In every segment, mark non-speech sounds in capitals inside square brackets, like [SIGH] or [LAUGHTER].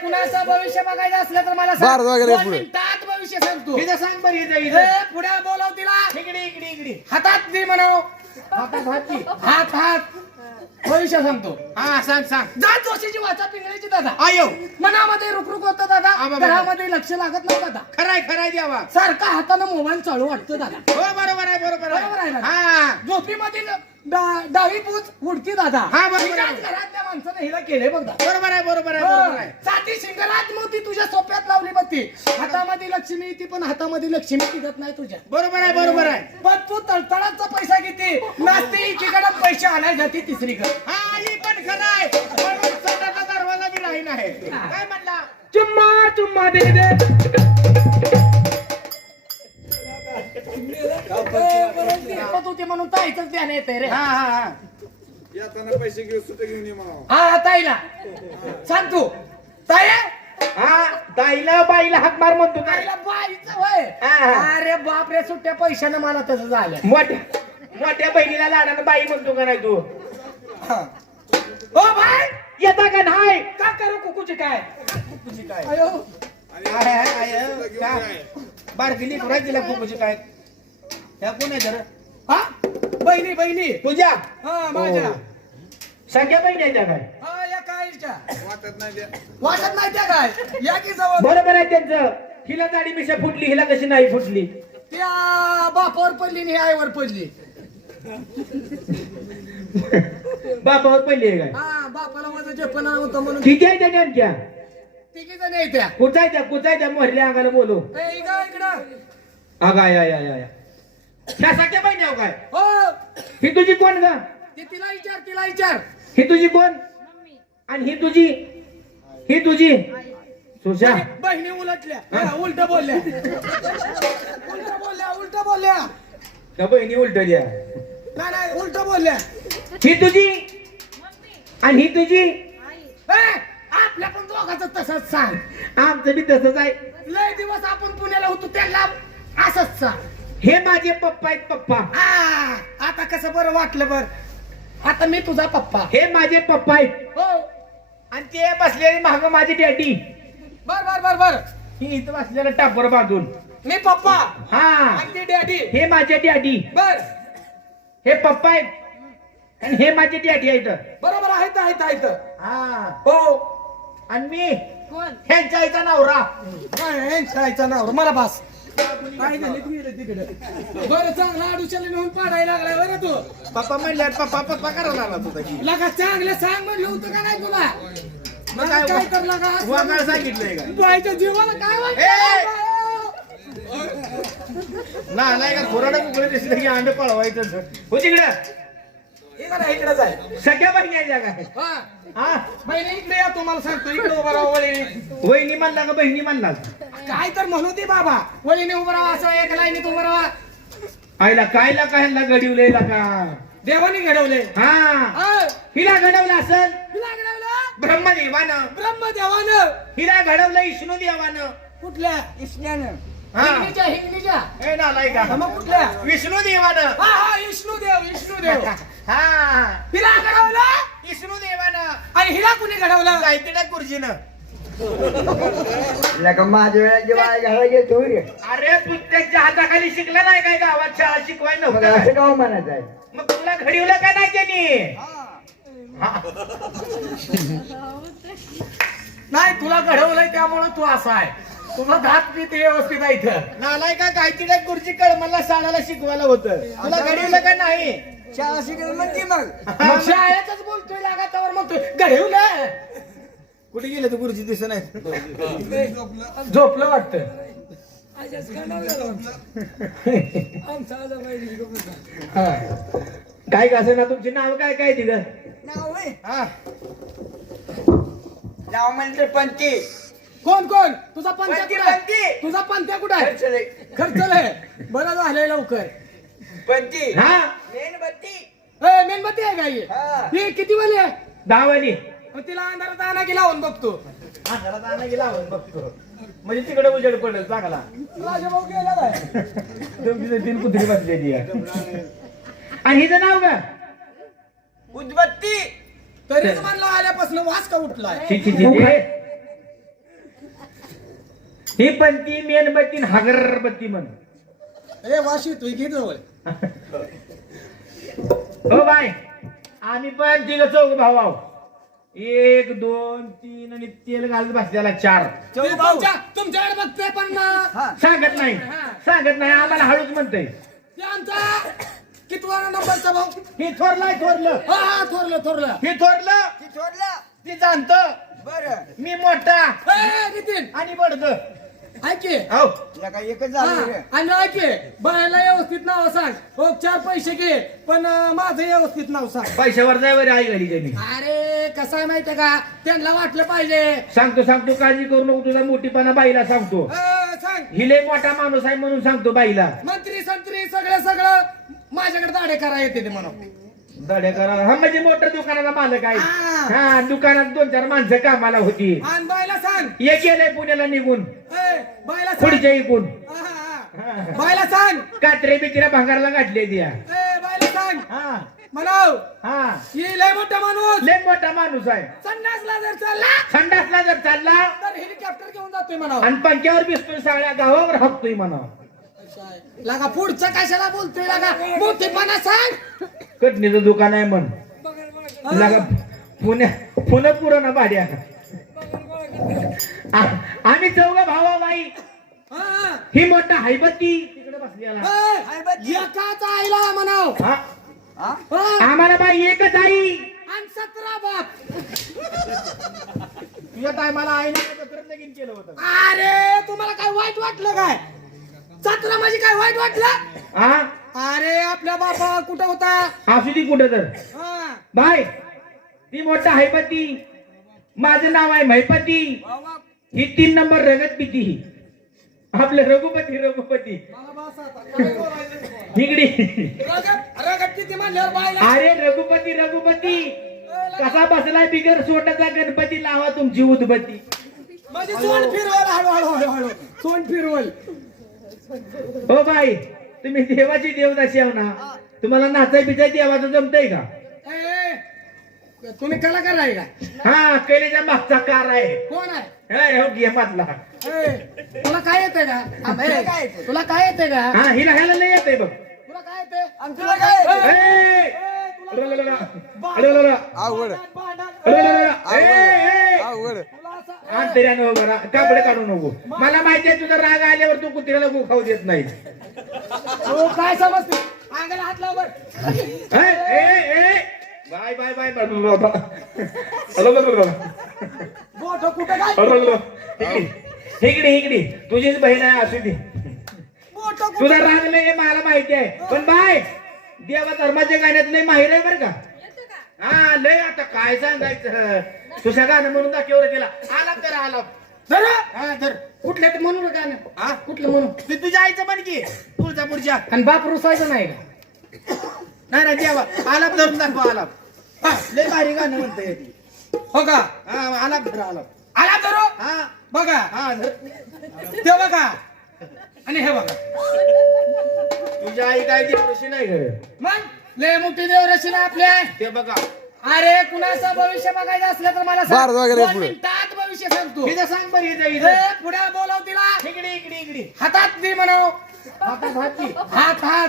कुणाचं भविष्य बघायचं असलं तर मला बार वगैरे दोन पुढे. मिनिटात भविष्य सांगतो इथं सांग बरं इथं ए, इथं पुढे बोलव तिला. इकडे इकडे इकडे. हातात दे म्हणाव. हातात हात की. हात हात. भविष्य सांगतो हा सांग सांग. जा जोशीची वाचा पिंगळीची दादा. आयो मनामध्ये रुकरुक होतं दादा. बाबा. घरामध्ये लक्ष लागत नाही दादा. खराय खराय द्यावा सारखा हातानं मोबाईल चालू वाटतो दादा. हो बरोबर आहे बरोबर बरोबर आहे आहे ना? हा. झोपीमध्ये डा- डावी पूज उडती दादा. हा, बरोबर आहे. हिच्याच घरातल्या माणसानं हिला केले बघ दादा. बरोबर आहे बरोबर आहे बरोबर आहे. शिंगरात मोती तुझ्या सोप्यात लावली बघ ती हातामध्ये लक्ष्मी येते पण हातामध्ये लक्ष्मी टिकत नाही तुझ्या. बरोबर आहे बरोबर आहे. पण तू तळतळाचा पैसा किती. नाचते एकीकडे पैसे आणाय जाते तिसरीकडे हा ही पण खरं आहे. म्हणून स्वतःचा दरवाजा बी राहीन आहे. काय म्हणला? चुम्मा चुम्मा दे दे. तू ते म्हणून ताईच ध्यान येते रे हा हा हा येताना पैसे घेऊ सुद्धा घेऊन ये मला हा ताईला सांग तू ताई हा ताईला बाईला हाक मार म्हणतो काय ताईला बाईच वय हा, हा. अरे बाप सुट्ट्या पैशानं मला तसं झालं मोठ्या मोठ्या बहिणीला लाडानं बाई म्हणतो का नाही तू हो बाय येता का नाही का करू कुकूची काय तुझी काय अयो आहे, आहे, आहे. का? बारकी लेकरू तिला खूपची काय ह्या कोण आहे जरा? हा? बहिणी बहिणी. तुझ्या हा माझ्या. सगळ्या बहिणी आहेत त्या काय? हा या कायच्या वाटत नाही द्या वाटत नाही त्या काय? या की जवळ. बरोबर आहे त्यांचं. हिला दाढी मिशा फुटली हिला कशी नाही फुटली? त्या बापावर पडली आणि आईवर पडली. बापावर पहिली आहे काय? हा बापाला माझं जेपण होतं म्हणून. किती आहे त्या नेमक्या. तिघी जण येत्या कुचायच्या कुचायच्या मोहरल्या अंगाला बोलू ए, इकडं इकडं. अगा या या या या ह्या सगळ्या बहिणी आहे काय? हो. ही तुझी कोण ग? ती तिला विचार तिला विचार. ही तुझी कोण? आणि ही तुझी? ही तुझी? सुशा. बहिणी उलटल्या. उलट बोलल्या. उलट बोलल्या उलट बोलल्या. त्या बहिणी उलटल्या. नाही नाही उलट बोलल्या. ही तुझी? आणि ही तुझी? ए, आपल्या पण दोघांचं तसंच सांग आमचं बी तसंच आहे. लय दिवस आपण पुण्याला होतो त्याला असंच सांग हे माझे पप्पा आहेत पप्पा. आ, आता कसं बरं वाटलं बर. आता मी तुझा पप्पा. हे माझे पप्पा आहेत. हो. आणि ते बसलेले माग माझी डॅडी. बर बर बर बर. ही इथं बसलेलं टापर बांधून. मी पप्पा. हा. आणि ती डॅडी. हे माझे डॅडी. बर. हे पप्पा आहेत. आणि हे माझे डॅडी आहेत. बरोबर आहेत आहेत आहेत. हा. हो. आणि मी ह्यांच्या आईचा नवरा. शाळेचा नाव मला बास. काय झालं? तू इकडे तिकडे. बरं चांगला अडुशाला नेऊन पाडायला लागलाय बरं तू. पप्पा म्हणल्यावर पप्पा पप्पा करायला लागला की लगा चांगलं सांग म्हणलं होतं का नाही तुला? मग काय काय कर लगा वागायला सांगितलंय का? बाईच्या जीवाला काय ए! वाटतं ना नाही का थोराडं कुकडे दिसलं की अंड पळवायचं हो तिकडं. इकडे जाय. सगळ्या बहिणी हा. हा? बहिणी इकडे या तुम्हाला सांगतो इकडे उभा राहा वहिनी म्हणला का बहिणी म्हणला? काय तर म्हणू दे बाबा. वळीने उभा राहा असं एक लाईनीत उभा राहा. आईला कायला कायला घडवलंय का? देवाने घडवले हा. हा, हिला घडवलं असल? तुला घडवलं? ब्रह्मदेवानं. ब्रह्मदेवानं. हिला घडवलं विष्णू देवानं कुठल्या? इष्ण्यानं हा. हिंगणीच्या हिंगणीच्या. ए नालाय का? हा, मग कुठल्या? विष्णू देवानं हा हा विष्णुदेव विष्णुदेव. हा. हिला घडवलं? विष्णू देवानं आणि हिला कुणी घडवलं? जायते ना गुरुजीनं माझ्या वेळेला जेव्हा घाला घेतो रे. अरे तू त्यांच्या हाताखाली शिकला नाही काय गावात? शाळा शिकवाय मग नव्हतं असं काय? का म्हणायचं आहे? मग तुला घडवलं का नाही त्यांनी? हा. नाही तुला घडवलंय त्यामुळे तू असा आहे. तुझा धात पीत व्यवस्थित आहे इथं. नालाय का गायत्री गुरुजी कळमला शाळाला शिकवायला होतं. तुला घडवलं का नाही? शाळा शिकेल म्हणते मग. मग शाळेतच बोलतोय लागातावर म्हणतोय घडवलं. कुठे गेले तू गुरुजी दिसत नाही [LAUGHS] झोपलं. वाटतं. काय कसं ना तुमची नाव काय काय तिथं? नाव हा. म्हणते पंती. कोण कोण? तुझा कुठं आहे? पंथी. तुझा पंथ्या कुठं आहे? खर्चले खर्चलंय बरं झालंय लवकर. पंती. हा? मेणबत्ती. ए, मेणबत्ती आहे का ही? हा. ही किती वाली आहे? दहावाली. मग तिला अंधारात आणा की लावून बघतो. घरात आणा गेला आपण बघतो. म्हणजे तिकडे उजेड पडेल चांगला. राजाभाऊ गेला काय? तुमची तीन कुत्री बसलेली आहे. आणि हिचं नाव का उदबत्ती. तरी म्हणला आल्यापासून वास का उठलाय. ही पंती मेणबत्ती आणि हागरबत्ती म्हण ए वाशी तू घे जवळ. हो बाय. आम्ही पण तिघ चौघ भाऊ आहो एक दोन तीन आणि तेल घालत बसलेला चार. तुमच्या तुमच्याकडे बघते पण ना, सांगत नाही. सांगत नाही. आम्हाला हळूच म्हणतोय. ते आमचा कितवा नंबरचा भाऊ? हे थोरलाय थोरलं. हा हा थोरलं थोरलं. हे थोरलं? ती जाणत बर. मी मोठा. ए, नितीन. आणि बडद ऐक एकच झालं रे. आणि ऐक बायाला व्यवस्थित नाव सांग. हो चार पैसे घे पण अं, माझं व्यवस्थित नाव सांग. पैशावर जायवर आई घरी त्यांनी अरे कसं आहे माहितीये का? त्यांना वाटलं पाहिजे. सांगतो सांगतो काळजी करू नको तुझा मोठीपणा बाईला सांगतो. अं, सांग. हिले मोठा माणूस आहे म्हणून सांगतो बाईला. मंत्री संत्री सगळं सगळं माझ्याकडे दाडे करा येते ते म्हणून. दाड्या करा. हा म्हणजे मोठं दुकानाचा मालक आहे. हा. हा दुकानात दोन चार माणसं कामाला होती. आणि बायला सांग. एक गेलंय पुण्याला निघून. ए, बायला सांग. इकून. हा, हा, हा. बायला सांग. कात्रे बित्रे भांगारला गाठले द्या ए, बायला सांग. हा. म्हणाव हा. ही लय मोठा माणूस. लय मोठा माणूस आहे. संडासला जर चालला संडासला जर चालला तर हेलिकॉप्टर घेऊन जातोय म्हणाव. आणि पंख्यावर बिसतोय सगळ्या गावावर हपतोय म्हणा लागा पुढचं कशाला बोलतोय लागा? मोठेपणा सांग. कटणीचं दुकान आहे म्हण. लागा पुण्या पुणे पुराणा भाड्या. आ- आम्ही चौघ भावा बाई हा, मोठा हायबत्ती. तिकडे बसलेला ए, एकाच आईला म्हणाव. आम्हाला बाई एकच आई. आणि सतरा बाप. तुझ्या टायमाला आईने लगीन केलं होतं. अरे तुम्हाला काय वाईट वाटलं काय? सतरा म्हणजे काय वाईट वाटलं? हा? अरे आपल्या बापा कुठं होता? असू ती कुठं तर? हा. बाय ती मोठा हायपती माझं नाव आहे महिपती ही तीन नंबर रगत पिती आपलं रघुपती रघुपती. आता. काय बोलायचं? हिगडी रगत रगत किती म्हणल्यावर बायला. अरे रघुपती रघुपती. कसा बसलाय बिगर सोटाचा गणपती? लावा तुमची उदबत्ती. म्हणजे सोंड फिरवल. हळूहळू हळूहळू सोंड फिरवल. हो बाई. तुम्ही देवाची देवदाशी आहो ना तुम्हाला नाचाय बिचाय देवाचं जमतंय का तुम्ही कलाकार आहे का हा कैलेच्या मागचा कार आहे कोण आहे हे, हो घे पातला ए, तुला काय येते का तुला काय येतंय? तुला काय येते का हा हिला ह्याला नाही येतंय बघ तुला काय येते तुला काय येतं? ए! असं- आण तरी आणू बघा कापडे काढू नको. मला माहितीये तुझा राग आल्यावर तू कुत्र्याला गो खाऊ देत नाही. तू काय समजते? अंगाला हात लाव बरं. ए, ए, ए. बाय बाय बाय बाय अरेरेरेरे. बोट कुठं काय? अरेरेरे. इकडे इकडे तुझीच बहीण आहे असू दे. बोट कुठं? तुझा राग नाही हे मला माहिती आहे. पण बाय देवा धर्माच्या गाण्यात लय माहिर आहे बरं का? हा लय आता काय सांगायचं? तुझ्या गाणं म्हणून दाखव रे तिला आला तर आला. जरा हा तर कुठल्या ते म्हणू नका हा? कुठलं म्हणू? तू तुझ्या आईचं म्हण की तुळजापूरच्या. आणि बाप रुसायचं नाही का? नाही नाही देवा. आलाप धरून दाखव आलाप. हा, लय भारी गाणं म्हणतोय ती. हो का? हा आलाप धर आलाप. आला तर हा. बघा. हा धर. ते बघा. आणि हे बघा. तुझ्या आई काय देवशी नाही घर मग? लय मोठी देवरशी ना आपल्या ते बघा. अरे कुणाचं भविष्य बघायचं असलं तर मला सांग. भारत वगैरे दोन पुढे. मिनिटात भविष्य सांगतो. इथं सांग बरं इथं ए, इथं पुढे बोलाव तिला. इकडे इकडे इकडे. हातात दे म्हणाव. हातात हात की. हात हात.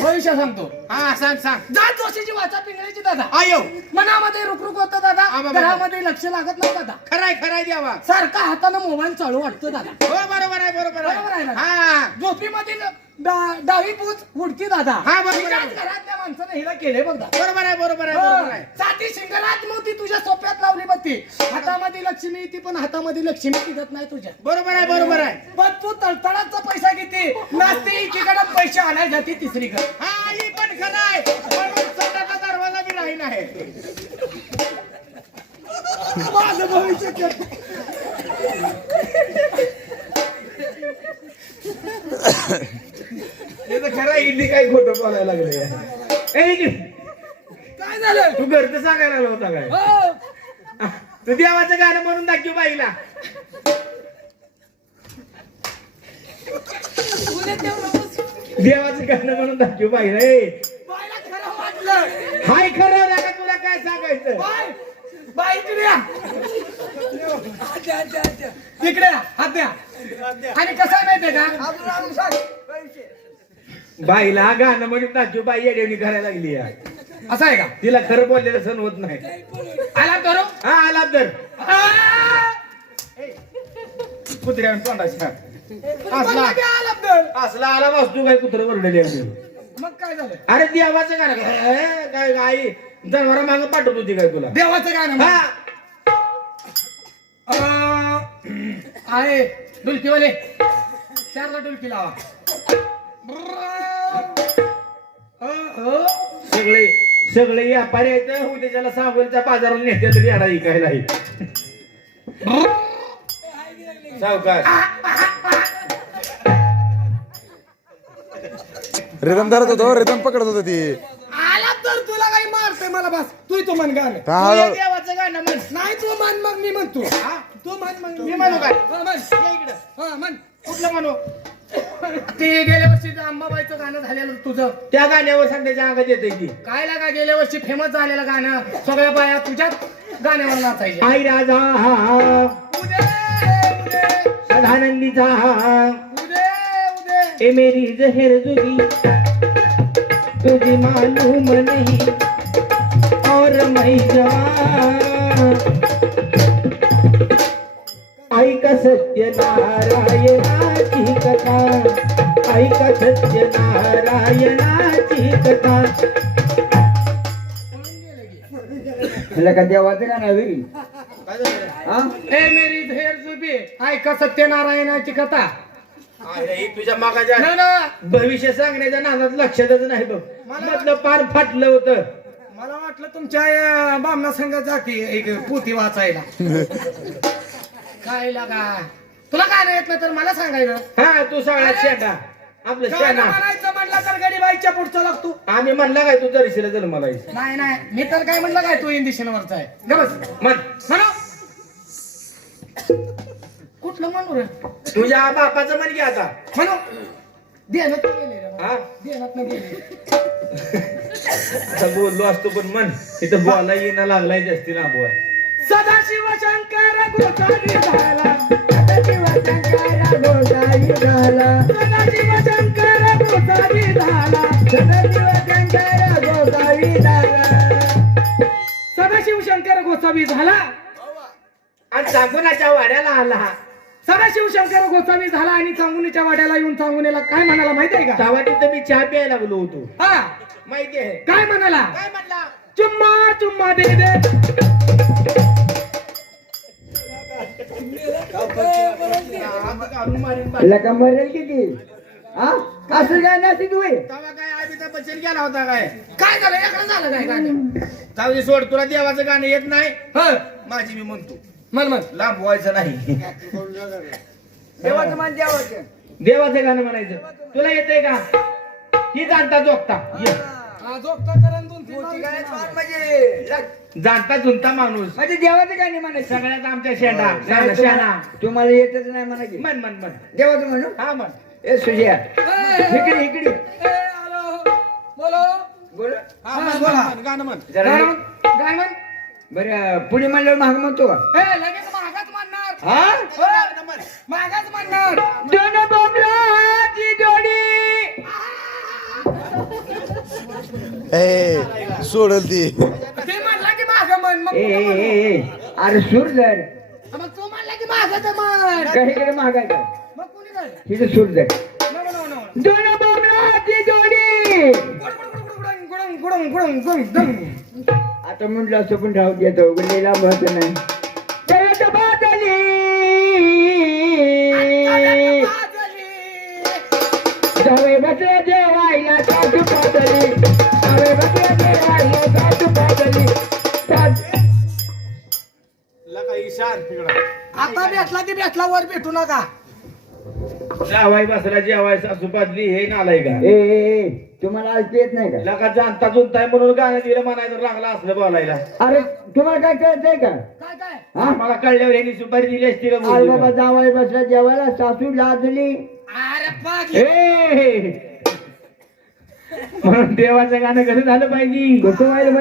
भविष्य सांगतो. हा सांग सांग. जात जोशीची वाचा पिंगळीची दादा. आयो मनामध्ये रुकरुक होतं दादा. घरामध्ये लक्ष लागत नाही दादा. खराय खराय देवा. सारखा हातानं मोबाईल चालू वाटतो दादा. हो बरोबर आहे बरोबर बरोबर आहे आहे ना? हा. झोपीमधील डा- डावी पूज उडकी दादा. हा, बरोबर आहे. हिच्याच घरातल्या माणसाने हिला केले बघ. दादा बरोबर आहे बरोबर आहे बरोबर आहे. साधी शिंगलात मोती तुझ्या सोप्यात लावली बत्ती. हातामध्ये लक्ष्मी येते पण हातामध्ये लक्ष्मी टिकत नाही तुझ्या. बरोबर आहे बरोबर आहे. पण तू तळतळाचा पैसा किती नाचते एकीकडे पैसे आणायला जाते तिसरीकडे हा ही पण खरं आहे. म्हणून स्वतःचा दरवाजा बी राही आहे. माझं भविष्य आहे, इडली काय खोटं बोलायला लागले काय झालं? तू घरचं सांगायला आला होता काय? हो. तू देवाचं गाणं म्हणून दाखव बाईला. देवाचं गाणं म्हणून दाखव बाईला ए. बायला खरं वाटलं. हाय खरं नका तुला काय सांगायचं? या. तिकडे हात द्या. आणि कसं आहे माहितीये का अजून अजून सांग पैसे बाईला गाणं म्हणून नाचू बाई येडेवणी करायला लागली आहे. असं आहे का? तिला खरं बोललेलं सण होत नाही. आला करू हा आला तर! कुत्र्या तोंडाच्या असला. तर. असला आला वास्तू काय कुत्र वरडले मग काय झालं? अरे देवाचं गाणं काय काय आई जनावर मागं पाठवत होती काय तुला? देवाचं गाणं म्हण. हा. अं, आहे डुलकीवाले. चारला डुलकी लावा. सगळे सगळे व्यापारी आहेत उद्याच्याला सांगोलच्या बाजाराला नेते तरी याडा इकायला सावकाश. रिदम धरत होतो रिदम पकडत होतो ती. आला तर तुला काही मारतोय मला बस. तू तू म्हण गाणं. तू हा, ये देवाचं गाणं म्हण. नाही तू म्हण मग मी म्हणतो. हा? तू म्हण मग मी म्हणू काय? हा, म्हण. ये इकडं. हा म्हण. कुठलं म्हणू? ते गेल्या वर्षी अंबाबाईचं गाणं झालेलं तुझं. त्या गाण्यावर संध्याच्या अंगात येते की काय लागा गेल्या वर्षी फेमस झालेलं गाणं. सगळ्या बाया तुझ्याच गाण्यावर नाचायच्या. आई राजा उदे उदे. सदानंदीचा उदे उदे. ए मेरी जहर जुगी तुझे मालूम नहीं. और मैं जवान. ऐका सत्य नारायणाची कथा. ऐका सत्य नारायणाची कथा. तुला का देवाचं का नाही हा? हे मेरी धेर जुबी ऐका सत्यनारायणाची कथा. ही तुझ्या मागाच्या ना ना. भविष्य सांगण्याच्या नादात लक्षातच नाही बघ. मधलं पार फाटलं होतं. मला वाटलं तुमच्या या बामना संघ जाती एक पोथी वाचायला. [LAUGHS] काय लागा? तुला काय नाही येत नाही तर मला सांगायचं हा तू सगळ्यात शेटा आपलं गाणं शेणा म्हणायचं म्हणलं तर गडीबाईच्या पुढचा लागतो. आम्ही म्हणला काय तू जरीशीला जन्माला आहेस. नाही नाही. मी तर काय म्हणलं काय तू इंदिशनवरचा आहे. म्हण. म्हणू? कुठलं म्हणू रे तुझ्या बापाचं म्हण की आता. म्हणू? देण्यात गेले रे हा? गेले. आता बोललो असतो पण म्हण. इथं बोला येणं लागलाय जास्ती लांबू आहे सदाशिव शंकर गोसावी झाला. सदाशिव शंकर गोसावी झाला. सदाशिव शंकर गोसावी झाला. सदाशिव शंकर गोसावी झाला. सदाशिव शंकर गोसावी झाला. आणि सांगुनाच्या वाड्याला आला. सदाशिव शंकर गोसावी झाला आणि चांगुनीच्या वाड्याला येऊन चांगुनीला काय म्हणाला माहिती आहे का? तेव्हा तिथं मी चहा प्यायला लागलो होतो. हा. माहिती आहे काय म्हणाला? काय म्हणला? चुम्मा चुम्मा दे दे. आता घालून मारीन बा. तुला का मरेल किती? हा? असं काय नसते तू तेव्हा काय अमिताभ बच्चन गेला होता काय? काय झालं? याकडे झालं काय गाणं? जाऊ दे सोड तुला देवाचं गाणं येत नाही. ह? माझी मी म्हणतो. म्हण म्हण. लांब व्हायचं नाही. देवाचं मान देवाचं. देवाचं गाणं म्हणायचं. तुला येतंय का? ही जाणता जोगता. ये. हा, झोपता दोन तीन माणूस. मान म्हणजे. लाग. जाणता झुनता माणूस. म्हणजे देवाचं काय नाही म्हणायचं? सगळ्यात आमच्या शेंडा. नाही, शाना तुम्हाला- येतच नाही म्हणा की. मन मन मन देवाचं म्हणू? हा मन ए सुजया. इकडे इकडे. बोलो. बोल हा मन बोला गाणं म्हण. जरा काय हे- म्हण? काय म्हण? बरं पुढे म्हणल्यावर महाग म्हणतो का? ए, लगेच महागात म्हणणार. हा? गाणं म्हण. महागात म्हणणार. दोन बोमलाची जोडी. ए सोडल ती म्हण मग ए कुठं ए, म्हणू? ए ए. अरे सूर धर मग तू म्हणला की मागात म्हण कहीकडे महाग आहे का मग कोणी काय तिथे सूर धर नको, नको, नको. दोन बोमलाची जोडी गुडुंग, गुडुंग, गुडुंग, गुडुंग, गुडुंग, गुडुंग, गुडुंग. आता म्हटलं असं पण राहू देतो गुन्हेला महत्त्व नाही जगत बादली. जावे बसले जेवायला सासू पादली जावे बसले जेवायला सासू पादली ईशान तिकडं. आता भेटला ती भेटला वर भेटू नका. जावाई बसला जेवाय सासू पाजली हे नालाय का? ए ए, ए, तुम्हाला ऐकू येत नाही का? लका जाणता जुनताय म्हणून गाणं दिलं म्हणायचं लागला असलं बोलायला. अरे तुम्हाला काय कळतंय का? काय काय? हा? मला कळल्यावर यांनी सुपारी दिली असती का आई बाबा का? जावाय बसला जेवायला सासू लाजली. अरे पाग. ए! म्हणून देवाचं गाणं कसं झालं पाहिजे. कसं व्हायला पाहिजे?